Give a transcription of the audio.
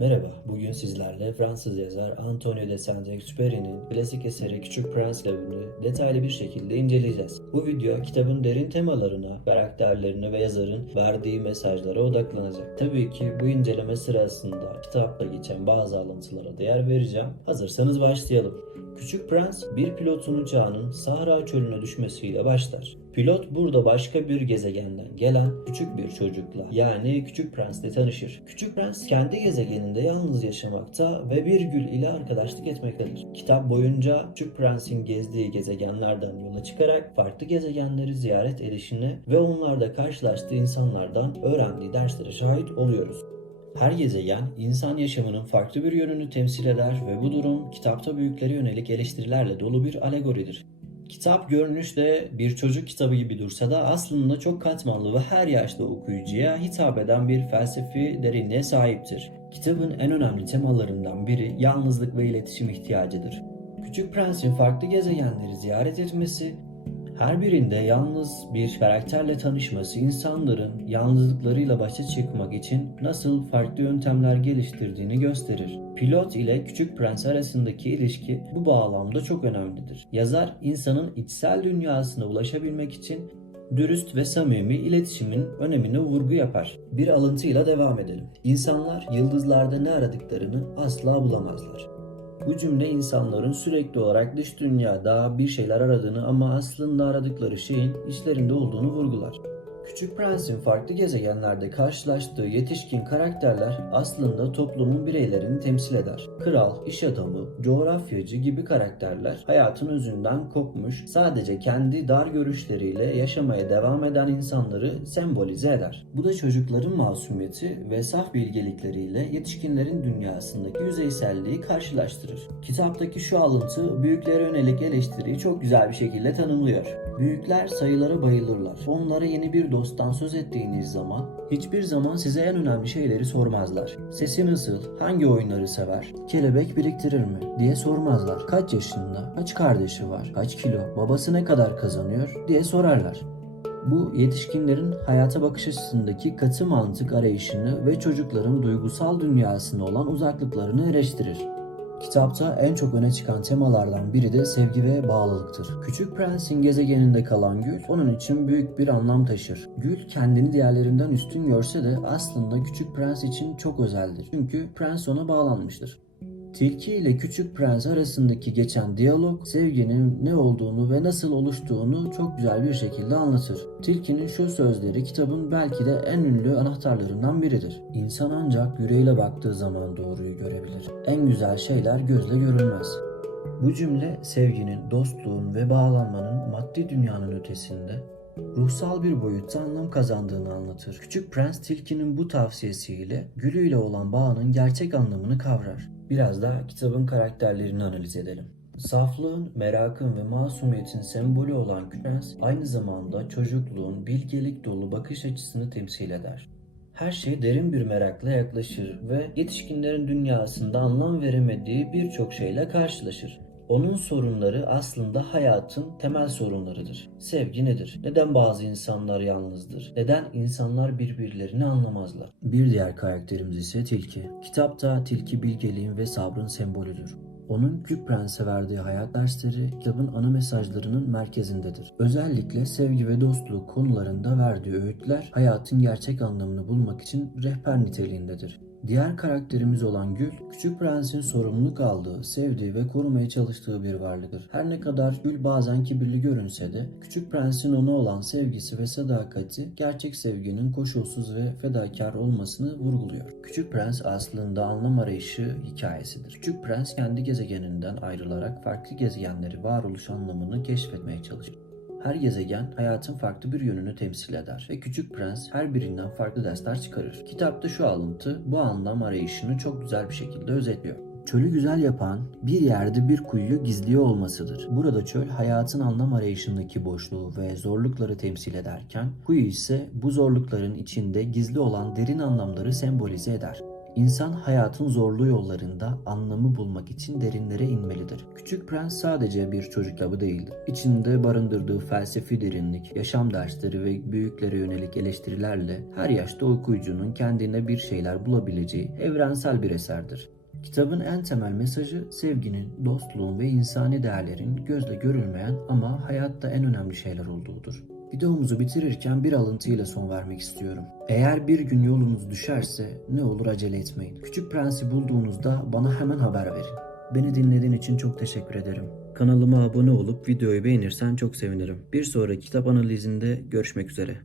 Merhaba, bugün sizlerle Fransız yazar Antonio de Saint-Exupéry'nin klasik eseri Küçük Prens Löbünü detaylı bir şekilde inceleyeceğiz. Bu video kitabın derin temalarına, karakterlerine ve yazarın verdiği mesajlara odaklanacak. Tabii ki bu inceleme sırasında kitapta geçen bazı alıntılara değer vereceğim. Hazırsanız başlayalım. Küçük Prens bir pilotun uçağının Sahra çölüne düşmesiyle başlar. Pilot burada başka bir gezegenden gelen küçük bir çocukla yani Küçük Prens'le tanışır. Küçük Prens kendi gezegeninde yalnız yaşamakta ve bir gül ile arkadaşlık etmektedir. Kitap boyunca Küçük Prens'in gezdiği gezegenlerden yola çıkarak farklı gezegenleri ziyaret edişine ve onlarda karşılaştığı insanlardan öğrendiği derslere şahit oluyoruz. Her gezegen insan yaşamının farklı bir yönünü temsil eder ve bu durum kitapta büyüklere yönelik eleştirilerle dolu bir alegoridir. Kitap görünüşte bir çocuk kitabı gibi dursa da aslında çok katmanlı ve her yaşta okuyucuya hitap eden bir felsefi derinliğe sahiptir. Kitabın en önemli temalarından biri yalnızlık ve iletişim ihtiyacıdır. Küçük Prens'in farklı gezegenleri ziyaret etmesi, her birinde yalnız bir karakterle tanışması insanların yalnızlıklarıyla başa çıkmak için nasıl farklı yöntemler geliştirdiğini gösterir. Pilot ile Küçük Prens arasındaki ilişki bu bağlamda çok önemlidir. Yazar insanın içsel dünyasına ulaşabilmek için dürüst ve samimi iletişimin önemine vurgu yapar. Bir alıntıyla devam edelim. İnsanlar yıldızlarda ne aradıklarını asla bulamazlar. Bu cümle insanların sürekli olarak dış dünyada bir şeyler aradığını ama aslında aradıkları şeyin içlerinde olduğunu vurgular. Küçük Prens'in farklı gezegenlerde karşılaştığı yetişkin karakterler aslında toplumun bireylerini temsil eder. Kral, iş adamı, coğrafyacı gibi karakterler hayatın özünden kopmuş, sadece kendi dar görüşleriyle yaşamaya devam eden insanları sembolize eder. Bu da çocukların masumiyeti ve saf bilgelikleriyle yetişkinlerin dünyasındaki yüzeyselliği karşılaştırır. Kitaptaki şu alıntı büyüklere yönelik eleştiriyi çok güzel bir şekilde tanımlıyor. Büyükler sayılara bayılırlar. Onlara yeni bir dosttan söz ettiğiniz zaman hiçbir zaman size en önemli şeyleri sormazlar. Sesi nasıl, hangi oyunları sever, kelebek biriktirir mi diye sormazlar. Kaç yaşında, kaç kardeşi var, kaç kilo, babası ne kadar kazanıyor diye sorarlar. Bu yetişkinlerin hayata bakış açısındaki katı mantık arayışını ve çocukların duygusal dünyasına olan uzaklıklarını eleştirir. Kitapta en çok öne çıkan temalardan biri de sevgi ve bağlılıktır. Küçük Prens'in gezegeninde kalan Gül onun için büyük bir anlam taşır. Gül kendini diğerlerinden üstün görse de aslında Küçük Prens için çok özeldir. Çünkü Prens ona bağlanmıştır. Tilki ile Küçük Prens arasındaki geçen diyalog sevginin ne olduğunu ve nasıl oluştuğunu çok güzel bir şekilde anlatır. Tilkinin şu sözleri kitabın belki de en ünlü anahtarlarından biridir. İnsan ancak yüreğiyle baktığı zaman doğruyu görebilir. En güzel şeyler gözle görülmez. Bu cümle sevginin, dostluğun ve bağlanmanın maddi dünyanın ötesinde ruhsal bir boyutta anlam kazandığını anlatır. Küçük Prens Tilki'nin bu tavsiyesiyle Gülü ile olan bağının gerçek anlamını kavrar. Biraz da kitabın karakterlerini analiz edelim. Saflığın, merakın ve masumiyetin sembolü olan Prens aynı zamanda çocukluğun bilgelik dolu bakış açısını temsil eder. Her şey derin bir merakla yaklaşır ve yetişkinlerin dünyasında anlam veremediği birçok şeyle karşılaşır. Onun sorunları aslında hayatın temel sorunlarıdır. Sevgi nedir? Neden bazı insanlar yalnızdır? Neden insanlar birbirlerini anlamazlar? Bir diğer karakterimiz ise Tilki. Kitapta Tilki bilgeliğin ve sabrın sembolüdür. Onun Küçük Prens'e verdiği hayat dersleri kitabın ana mesajlarının merkezindedir. Özellikle sevgi ve dostluk konularında verdiği öğütler hayatın gerçek anlamını bulmak için rehber niteliğindedir. Diğer karakterimiz olan Gül, Küçük Prens'in sorumluluk aldığı, sevdiği ve korumaya çalıştığı bir varlıktır. Her ne kadar Gül bazen kibirli görünse de, Küçük Prens'in ona olan sevgisi ve sadakati, gerçek sevginin koşulsuz ve fedakar olmasını vurguluyor. Küçük Prens aslında anlam arayışı hikayesidir. Küçük Prens kendi gezegeninden ayrılarak farklı gezegenleri varoluş anlamını keşfetmeye çalışır. Her gezegen hayatın farklı bir yönünü temsil eder ve Küçük Prens her birinden farklı dersler çıkarır. Kitapta şu alıntı bu anlam arayışını çok güzel bir şekilde özetliyor. Çölü güzel yapan bir yerde bir kuyuyu gizliyor olmasıdır. Burada çöl hayatın anlam arayışındaki boşluğu ve zorlukları temsil ederken kuyu ise bu zorlukların içinde gizli olan derin anlamları sembolize eder. İnsan hayatın zorlu yollarında anlamı bulmak için derinlere inmelidir. Küçük Prens sadece bir çocuk kitabı değildir. İçinde barındırdığı felsefi derinlik, yaşam dersleri ve büyüklere yönelik eleştirilerle her yaşta okuyucunun kendine bir şeyler bulabileceği evrensel bir eserdir. Kitabın en temel mesajı sevginin, dostluğun ve insani değerlerin gözle görülmeyen ama hayatta en önemli şeyler olduğudur. Videomuzu bitirirken bir alıntıyla son vermek istiyorum. Eğer bir gün yolunuz düşerse ne olur acele etmeyin. Küçük Prens'i bulduğunuzda bana hemen haber verin. Beni dinlediğin için çok teşekkür ederim. Kanalıma abone olup videoyu beğenirsen çok sevinirim. Bir sonraki kitap analizinde görüşmek üzere.